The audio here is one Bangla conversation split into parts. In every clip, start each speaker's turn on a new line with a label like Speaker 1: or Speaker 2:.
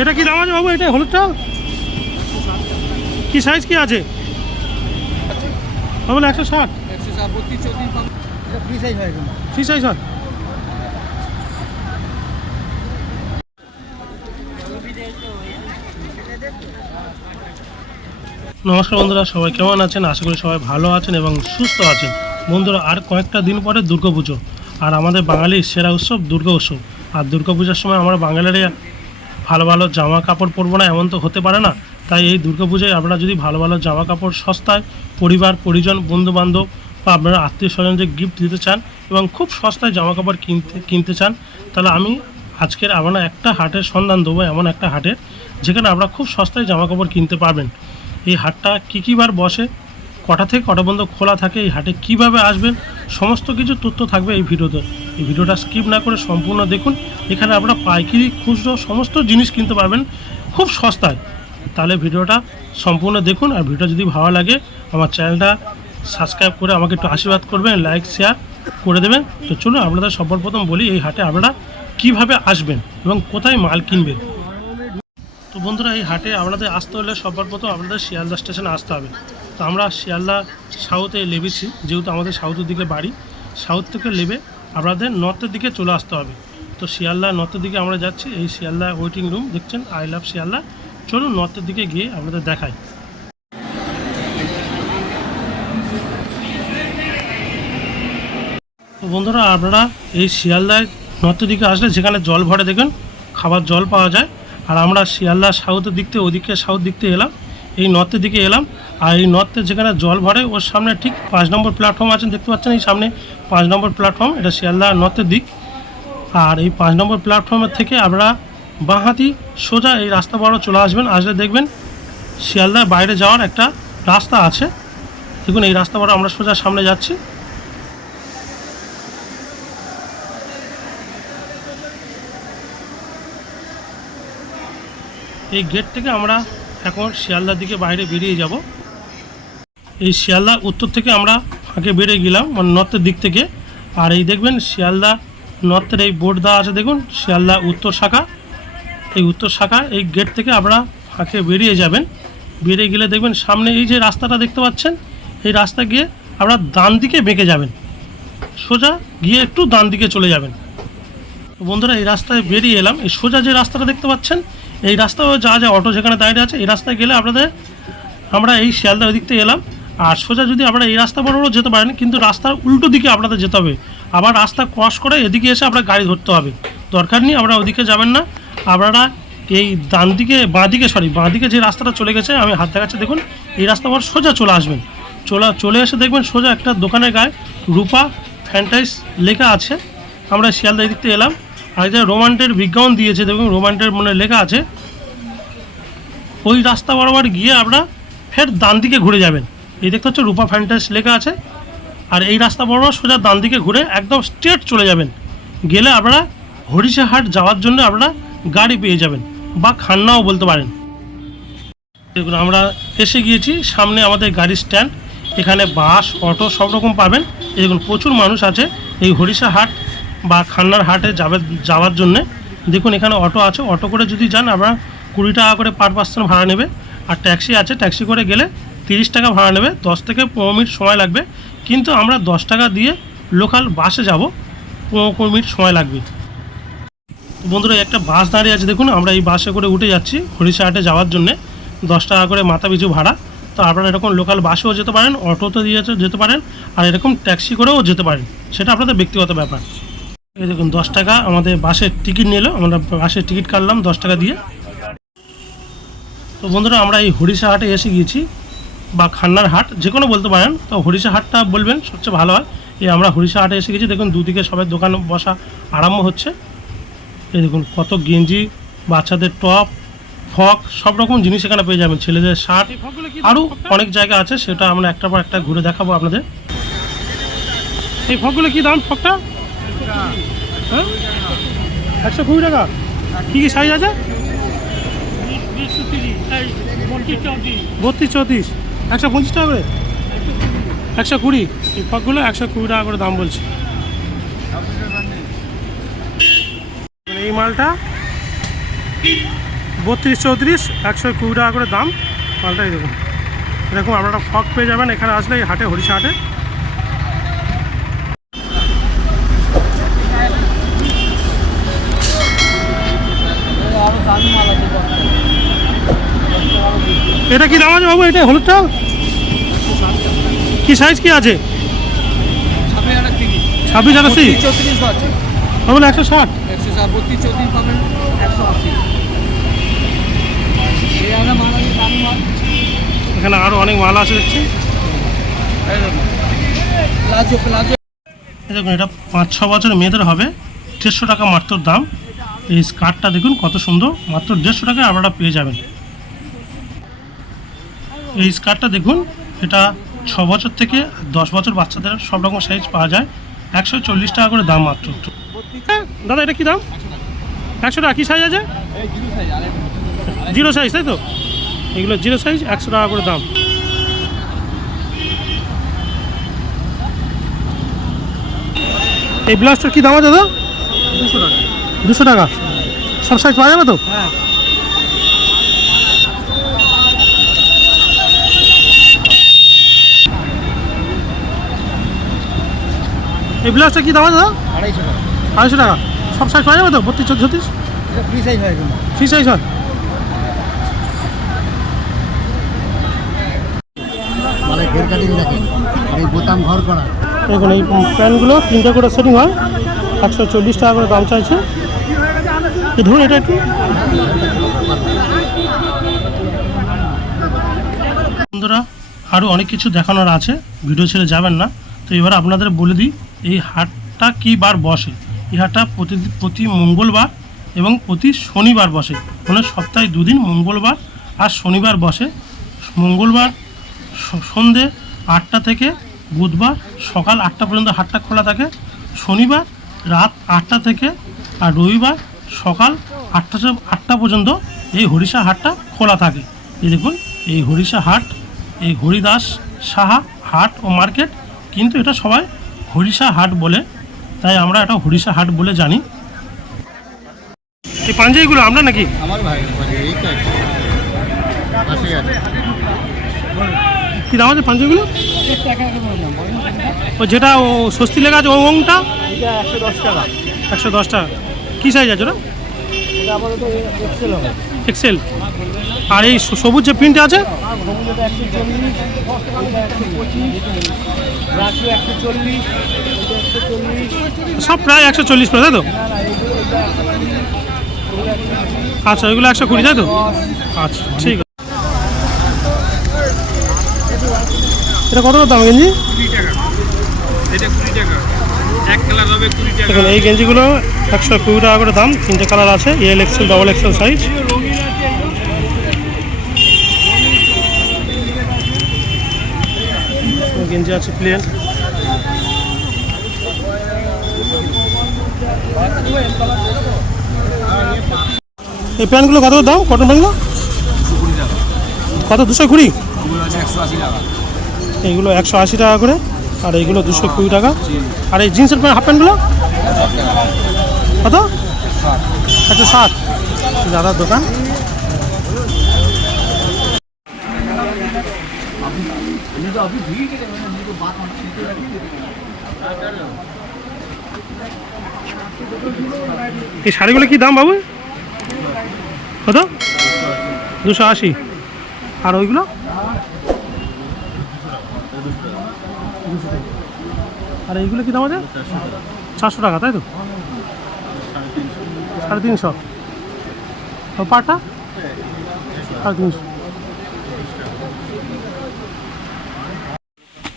Speaker 1: এটা কি দাম আছে বাবু, এটা হলুদটা? কি সাইজ কি আছে? বাবু, একশো ষাট।
Speaker 2: ফ্রি সাইজ হয়?
Speaker 1: নমস্কার বন্ধুরা, সবাই কেমন আছেন? আশা করি সবাই ভালো আছেন এবং সুস্থ আছেন। বন্ধুরা, আর কয়েকটা দিন পরে দুর্গাপুজো, আর আমাদের বাঙালির সেরা উৎসব দুর্গা উৎসব। আর দুর্গাপূজার সময় আমরা বাঙালিরা ভালো ভালো জামা কাপড় পরবো না, এমন তো হতে পারে না। তাই এই দুর্গাপূজায় আপনারা যদি ভালো ভালো জামা কাপড়, সস্তায় পরিবার, পরিজন বন্ধু বান্ধব বা আপনারা আত্মীয় স্বজনদের গিফট দিতে চান এবং খুব সস্তায় জামা কাপড় কিনতে কিনতে চান, তাহলে আমি আজকের আমরা একটা হাটের সন্ধান দেবো, এমন একটা হাটের, যেখানে আপনারা খুব সস্তায় জামা কাপড় কিনতে পারবেন। এই হাটটা কী কী বার বসে, কটা থেকে কটা পর্যন্ত খোলা থাকে, এই হাটে কীভাবে আসবেন, সমস্ত কিছু তথ্য থাকবে এই ভিডিওতে। এই ভিডিওটা স্কিপ না করে সম্পূর্ণ দেখুন। এখানে আপনারা পাইকারি, খুচরো সমস্ত জিনিস কিনতে পারবেন। খুব সস্তায়। তাহলে ভিডিওটা সম্পূর্ণ দেখুন আর ভিডিও যদি ভালো লাগে, আমার চ্যানেলটা সাবস্ক্রাইব করে আমাকে একটু আশীর্বাদ করবেন লাইক শেয়ার করে দেবেন। তো চলুন আপনাদের সবার প্রথম বলি, এই হাটে আপনারা কীভাবে আসবেন এবং কোথায় মাল কিনবেন? তো বন্ধুরা, এই হাটে আপনাদের আসতে হলে সবার প্রথম আপনাদের শিয়ালদা স্টেশনে আসতে হবে। তো আমরা শিয়ালদা সাউথে লেবেছি, যেহেতু আমাদের সাউথের দিকে বাড়ি সাউথ থেকে লেবে আপনাদের নর্থের দিকে চলে আসতে হবে। তো শিয়ালদা নর্থের দিকে আমরা যাচ্ছি, এই শিয়ালদা ওয়েটিং রুম দেখছেন? I love Sealdah. চলুন নর্থের দিকে গিয়ে আপনাদের দেখাই। তো বন্ধুরা, আপনারা এই শিয়ালদায় নর্থের দিকে আসলে যেখানে জল ভরে দেখবেন খাবার জল পাওয়া যায়। আর আমরা শিয়ালদা সাউথের দিক থেকে, ওদিকে সাউথ দিক থেকে এলাম। এই নর্থের দিকে এলাম। আর এই নর্থে যেখানে জল ভরে, ওর সামনে ঠিক পাঁচ নম্বর প্ল্যাটফর্ম আছে, দেখতে পাচ্ছেন এই সামনে পাঁচ নম্বর প্ল্যাটফর্ম এটা শিয়ালদা নর্থের দিক। আর এই পাঁচ নম্বর প্ল্যাটফর্মের থেকে আপনারা বাঁহাতি সোজা এই রাস্তা বড় চলে আসবেন। আসলে দেখবেন শিয়ালদার বাইরে যাওয়ার একটা রাস্তা আছে। দেখুন, এই রাস্তা বড় আমরা সোজা সামনে যাচ্ছি। এই গেট থেকে আমরা এখন শিয়ালদার দিকে বাইরে বেরিয়ে যাব। এই শিয়ালদা উত্তর থেকে আমরা ফাঁকে বেরিয়ে গেলাম মানে নর্থের দিক থেকে। আর এই দেখবেন শিয়ালদা নর্থের এই বোর্ড দেওয়া আছে, দেখুন, শিয়ালদা উত্তর শাখা। এই উত্তর শাখা, এই গেট থেকে আপনারা ফাঁকে বেরিয়ে যাবেন। বেরিয়ে গেলে দেখবেন সামনে এই যে রাস্তাটা দেখতে পাচ্ছেন, এই রাস্তা গিয়ে আপনারা ডান দিকে বেঁকে যাবেন। সোজা গিয়ে একটু ডান দিকে চলে যাবেন। বন্ধুরা, এই রাস্তায় বেরিয়ে এলাম। এই সোজা যে রাস্তাটা দেখতে পাচ্ছেন, এই রাস্তায় যা যা অটো যেখানে দাঁড়িয়ে আছে, এই রাস্তায় গেলে আপনাদের আমরা এই শিয়ালদা ওই দিক থেকে এলাম। আর সোজা যদি আপনারা এই রাস্তা বরাবরও যেতে পারেন, কিন্তু রাস্তার উল্টো দিকে আপনাদের যেতে হবে। আবার রাস্তা ক্রস করে এদিকে এসে আপনার গাড়ি ধরতে হবে। দরকার নেই, আপনারা ওদিকে যাবেন না। আপনারা এই ডান দিকে, বাঁ দিকে সরি বাঁ দিকে যে রাস্তাটা চলে গেছে, আমি হাত দেখাচ্ছি, দেখুন, এই রাস্তা বর সোজা চলে আসবেন। চলে চলে এসে দেখবেন সোজা একটা দোকানের গায়ে রূপা ফ্যান্টাইস লেখা আছে। আমরা শিয়ালদা থেকে এলাম। আর যে রোমান্টের বিজ্ঞাপন দিয়েছে, দেখুন, রোমান্টের মনে লেখা আছে। ওই রাস্তা বরাবর গিয়ে আপনারা ফের ডান দিকে ঘুরে যাবেন। এই দেখতে হচ্ছে রূপা ফ্যান্টাস লেখা আছে। আর এই রাস্তা বরাবর সোজা ডান দিকে ঘুরে একদম স্ট্রেট চলে যাবেন। গেলে আপনারা হরিশাহাট যাওয়ার জন্য আপনারা গাড়ি পেয়ে যাবেন বা খান্নাও বলতে পারেন। দেখুন, আমরা এসে গিয়েছি, সামনে আমাদের গাড়ির স্ট্যান্ড এখানে বাস, অটো সব রকম পাবেন। দেখুন, প্রচুর মানুষ আছে এই হরিষা হাট বা খান্নার হাটে যাবে যাওয়ার জন্যে। দেখুন, এখানে অটো আছে। অটো করে যদি যান, আপনারা কুড়ি টাকা করে পার পার্সেন্ট ভাড়া নেবে। আর ট্যাক্সি আছে। ট্যাক্সি করে গেলে তিরিশ টাকা ভাড়া নেবে, দশ থেকে পনেরো মিনিট সময় লাগবে। কিন্তু আমরা দশ টাকা দিয়ে লোকাল বাসে যাব, পনেরো কুড়ি মিনিট সময় লাগবে। বন্ধুরা একটা বাস দাঁড়িয়ে আছে, দেখুন, আমরা এই বাসে করে উঠে যাচ্ছি হরিশাহাটে যাওয়ার জন্যে, দশ টাকা করে মাথা পিছু ভাড়া। তো আপনারা এরকম লোকাল বাসেও যেতে পারেন, অটোতে দিয়ে যেতে পারেন, আর এরকম ট্যাক্সি করেও যেতে পারেন। সেটা আপনাদের ব্যক্তিগত ব্যাপার। এই দেখুন, দশ টাকা আমাদের বাসের টিকিট নিল, আমরা বাসের টিকিট কাটলাম দশ টাকা দিয়ে। তো বন্ধুরা, আমরা এই হরিশাহাটে এসে গিয়েছি। বা খান্নার হাট যে কোনো বলতে পারেন। তো হরিষা হাটটা বলবেন সবচেয়ে ভালো হয়। এই আমরা হরিষা হাটে এসে গেছি। দেখুন দুদিকে সবাই দোকান বসা আরম্ভ হচ্ছে। এই দেখুন কত গেঞ্জি বাচ্চাদের টপ ফক সব রকম জিনিস এখানে পেয়ে যাবেন। ছেলেদের শার্ট আরও অনেক জায়গা আছে সেটা আমরা একটা পর একটা ঘুরে দেখাবো আপনাদের। এই ফকগুলো কি দাম ফকটা হ্যাঁ? একশো কুড়ি টাকা। কী কী সাইজ আছে? বত্রিশ চৌত্রিশ। একশো পঁচিশ টাকা করে? একশো কুড়ি? এই ফকগুলো একশো কুড়ি টাকা করে দাম বলছে। এই মালটা বত্রিশ চৌত্রিশ, একশো কুড়ি টাকা করে দাম। মালটা এরকম এরকম আপনারা ফক পেয়ে যাবেন। এখানে আসলে এই হাটে হরিষা হাটে
Speaker 2: আরও দামি মাল আছে
Speaker 1: এটা কি দাম আছে বাবু? এটা হলুদটা? কি সাইজ কি আছে?
Speaker 2: ছাব্বিশ
Speaker 1: আটাশি।
Speaker 2: আছে
Speaker 1: একশো ষাট।
Speaker 2: একশো ষাট বত্রিশ চৌত্রিশ পাবেন একশো আশি।
Speaker 1: এখানে আরও অনেক মাল আছে দেখছি। দেখুন। এটা পাঁচ ছ বছর মেয়েদের হবে। দেড়শো টাকা মাত্র দাম। এই স্কার্টটা দেখুন কত সুন্দর। মাত্র দেড়শো টাকায় আপনারা পেয়ে যাবেন। এই স্কার্টটা দেখুন, এটা ছ বছর থেকে দশ বছর বাচ্চাদের সব রকম সাইজ পাওয়া যায়। একশো চল্লিশ টাকা করে দাম মাত্র। দাদা, এটা কি দাম? একশো টাকা কী সাইজ আছে? জিরো সাইজ তাই তো? এগুলো জিরো সাইজ একশো টাকা করে দাম। এই ব্লাউজটার কী দাম আছে দাদা?
Speaker 2: দুশো টাকা।
Speaker 1: দুশো টাকা। সব সাইজ পাওয়া যাবে তো?
Speaker 2: হ্যাঁ।
Speaker 1: এই ব্লাউজটা কি দাম দাদা?
Speaker 2: আড়াইশো টাকা।
Speaker 1: আড়াইশো টাকা। সব সাইজ পাওয়া যাবে তো? বত্রিশ ছত্রিশ?
Speaker 2: ফ্রি সাইজ হয়
Speaker 1: ফ্রি সাইজ হয়?
Speaker 2: মানে ঘের কাটিং দেখেন। এই বোতাম ঘর করা।
Speaker 1: দেখুন এই প্যান্টগুলো তিনটে করে সেটিং হয়। একশো চল্লিশ টাকা করে দাম চাইছে। ধরুন এটা একটু। বন্ধুরা আরও অনেক কিছু দেখানোর আছে। ভিডিও ছেড়ে যাবেন না। তো এবার আপনাদের বলে দিই এই হাটটা কী বার বসে? এই হাটটা প্রতি প্রতি মঙ্গলবার এবং প্রতি শনিবার বসে। মানে সপ্তাহে দুদিন মঙ্গলবার আর শনিবার বসে। মঙ্গলবার সন্ধে আটটা থেকে বুধবার সকাল আটটা পর্যন্ত হাটটা খোলা থাকে। শনিবার রাত আটটা থেকে আর রবিবার সকাল আটটা আটটা পর্যন্ত এই হরিষা হাটটা খোলা থাকে। এই দেখুন, এই হরিষা হাট, এই হরিদাস সাহা হাট ও মার্কেট কিন্তু এটা সবাই হরিষা হাট বলে তাই আমরা এটা হরিষা হাট বলে জানি। এই পাঞ্জাবিগুলো আমরা নাকি?
Speaker 2: আমার ভাই
Speaker 1: কী দাম আছে পাঞ্জাবিগুলো? ও যেটা ও স্বস্তি লেখা আছে ওংটা?
Speaker 2: একশো দশ টাকা।
Speaker 1: একশো দশ টাকা। কী সাইজ আছে ওটা?
Speaker 2: এক্সেল
Speaker 1: আর এই সবুজ যে প্রিন্ট আছে? সব প্রায় একশো চল্লিশ তাই তো? আচ্ছা ওইগুলো একশো কুড়ি, তাই তো? আচ্ছা ঠিক আছে। এটা কত দাম, গেঞ্জি? এই গেঞ্জিগুলো একশো কুড়ি টাকা করে দাম, তিনটে কালার আছে, L XL double XL size গেঞ্জি আছে প্লেন এই প্যান্টগুলো কত দাম কটন প্যান্টগুলো? কত, দুশো কুড়ি? এইগুলো একশো আশি টাকা করে, আর এইগুলো দুশো কুড়ি টাকা। আর এই জিন্সের প্যান্ট, হাফ প্যান্টগুলো? কত? একশো ষাট। দাদার দোকান। এই শাড়িগুলো কি দাম বাবু? কত? দুশো আশি। আর ওইগুলো? আর এইগুলো কি দাম আছে? চারশো টাকা, তাই তো? সাড়ে তিনশো। পাটা সাড়ে তিনশো।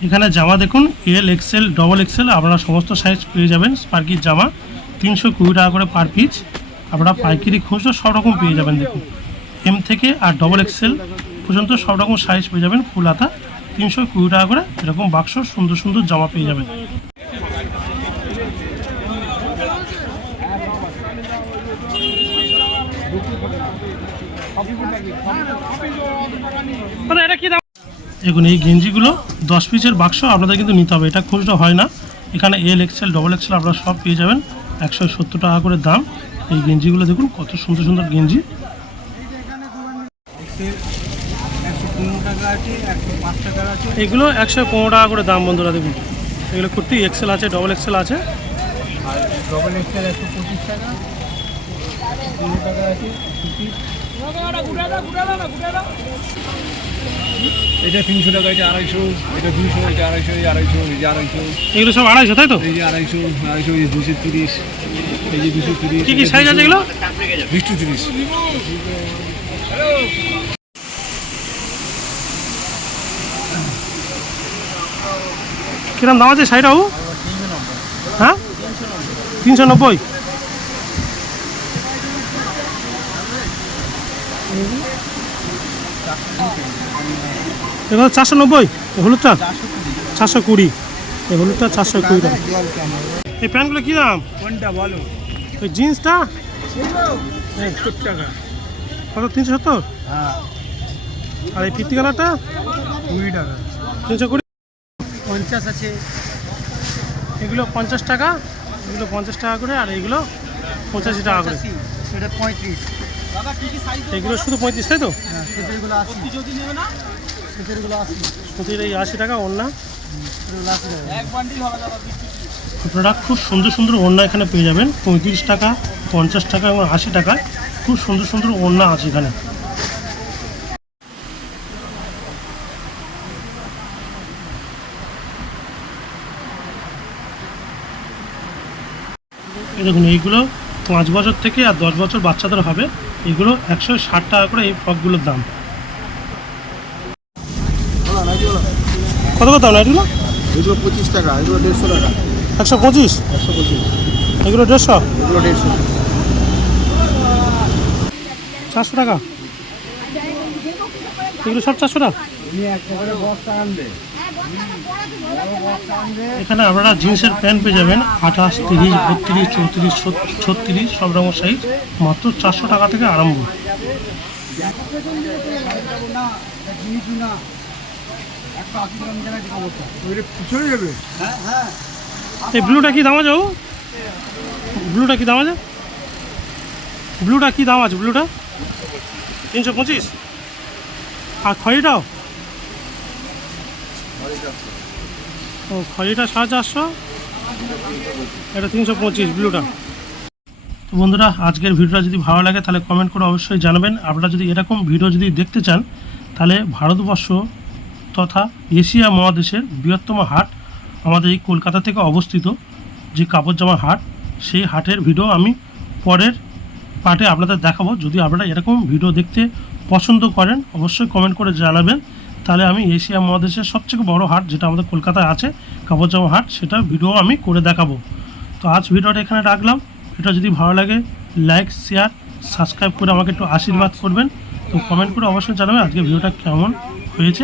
Speaker 1: এখানে জামা দেখুন, এল এক্সেল, ডবল এক্সেল, আপনারা সমস্ত সাইজ পেয়ে যাবেন স্পার্কির জামা, তিনশো কুড়ি টাকা করে পার পিস আপনারা পাইকারি খুচরো সব রকম পেয়ে যাবেন দেখুন। এম থেকে আর ডবল এক্সেল পর্যন্ত সব রকম সাইজ পেয়ে যাবেন, ফুল হাতা, তিনশো কুড়ি টাকা করে এরকম বাক্স সুন্দর সুন্দর জামা পেয়ে যাবেন। এটা কি দাম? দেখুন, এই গেঞ্জিগুলো দশ পিসের বাক্স আপনাদের কিন্তু নিতে হবে। এটা খুচরো হয় না। এখানে এল এক্সেল ডবল এক্সেল আপনারা সব পেয়ে যাবেন। একশো সত্তর টাকা করে দাম। এই গেঞ্জিগুলো দেখুন, কত সুন্দর সুন্দর গেঞ্জি। এগুলো একশো পনেরো টাকা করে দাম বন্ধুরা, দেখুন। এগুলো কুর্তি এক্সেল আছে ডবল এক্সেল আছে।
Speaker 2: আর ডবল এক্সেল একশো পঁচিশ টাকা। টাকা আছে এটা তিনশো টাকা এটা আড়াইশো এটা দুশো এটা আড়াইশো এই আড়াইশো এই যে আড়াইশো।
Speaker 1: এগুলো সব আড়াইশো তাই তো?
Speaker 2: এই যে আড়াইশো আড়াইশো এই দুশো তিরিশ এই যে দুশো তিরিশ
Speaker 1: কী কী সাইজ আছে এগুলো?
Speaker 2: দুশো তিরিশ।
Speaker 1: কিরম দাম আছে বাবু হ্যাঁ? তিনশো নব্বই। এগুলো চারশো নব্বই? এই হলুদটা? চারশো কুড়ি। এই হলুদটা চারশো কুড়ি টাকা। এই প্যান্টগুলো কী দাম?
Speaker 2: কোনটা বলো?
Speaker 1: ওই জিন্সটা?
Speaker 2: সত্তর টাকা।
Speaker 1: কত? তিনশো সত্তর?
Speaker 2: হ্যাঁ।
Speaker 1: আর এই ফিফটি কালারটা?
Speaker 2: কুড়ি টাকা।
Speaker 1: তিনশো কুড়ি।
Speaker 2: পঞ্চাশ আছে।
Speaker 1: এগুলো পঞ্চাশ টাকা এগুলো পঞ্চাশ টাকা করে আর এইগুলো পঁচাশি টাকা করে।
Speaker 2: এটা পঁয়ত্রিশ।
Speaker 1: এগুলো শুধু পঁয়ত্রিশ তাই তো?
Speaker 2: হ্যাঁ
Speaker 1: সুতির এই আশি টাকা ওড়না।
Speaker 2: সেটারগুলো আশি টাকা এক বান্ডিল হবে দাদা
Speaker 1: আপনারা খুব সুন্দর সুন্দর ওড়না এখানে পেয়ে যাবেন। পঁয়ত্রিশ টাকা পঞ্চাশ টাকা এবং আশি টাকা। খুব সুন্দর সুন্দর ওড়না আছে এখানে। দেখুন এইগুলো পাঁচ বছর থেকে আর দশ বছর বাচ্চাদের হবে। এগুলো একশো ষাট টাকা করে এই ফ্রকগুলোর দাম। কত কত দাম এগুলো
Speaker 2: এগুলো পঁচিশ টাকা এগুলো দেড়শো টাকা।
Speaker 1: একশো পঁচিশ?
Speaker 2: একশো পঁচিশ।
Speaker 1: এগুলো দেড়শো?
Speaker 2: এগুলো দেড়শো।
Speaker 1: চারশো টাকা? এগুলো সব চারশো টাকা? এখানে আপনারা জিন্সের প্যান্ট পেয়ে যাবেন, আঠাশ, তিরিশ, বত্রিশ, চৌত্রিশ ছত্রিশ, সব রকম সাইজ মাত্র চারশো টাকা থেকে আরম্ভ। এই ব্লুটা কি দাম আছে ব্লুটা কি দাম আছে? ব্লুটা কি দাম আছে, ব্লুটা? তিনশো পঁচিশ? আর খড়িটাও ও, খড়িটা সাড়ে চারশো? এটা তিনশো পঁচিশ, ব্লুটা। তো বন্ধুরা, আজকের ভিডিওটা যদি ভালো লাগে, তাহলে কমেন্ট করে অবশ্যই জানাবেন। আপনারা যদি এরকম ভিডিও যদি দেখতে চান, তাহলে ভারতবর্ষ তথা এশিয়া মহাদেশের বৃহত্তম হাট আমাদের এই কলকাতা থেকে অবস্থিত যে কাপড় জামা হাট, সেই হাটের ভিডিও আমি পরের পার্টে আপনাদের দেখাবো। যদি আপনারা এরকম ভিডিও দেখতে পছন্দ করেন, অবশ্যই কমেন্ট করে জানাবেন। তাহলে আমি এশিয়া মহাদেশের সবথেকে বড় হাট যেটা আমাদের কলকাতায় আছে কাপড় হাট, সেটা ভিডিও আমি করে দেখাবো। তো আজ ভিডিওটা এখানে রাখলাম। এটা যদি ভালো লাগে লাইক শেয়ার সাবস্ক্রাইব করে আমাকে একটু আশীর্বাদ করবেন। তো কমেন্ট করে অবশ্যই জানাবেন আজকে ভিডিওটা কেমন হয়েছে।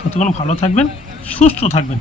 Speaker 1: ততক্ষণ ভালো থাকবেন, সুস্থ থাকবেন।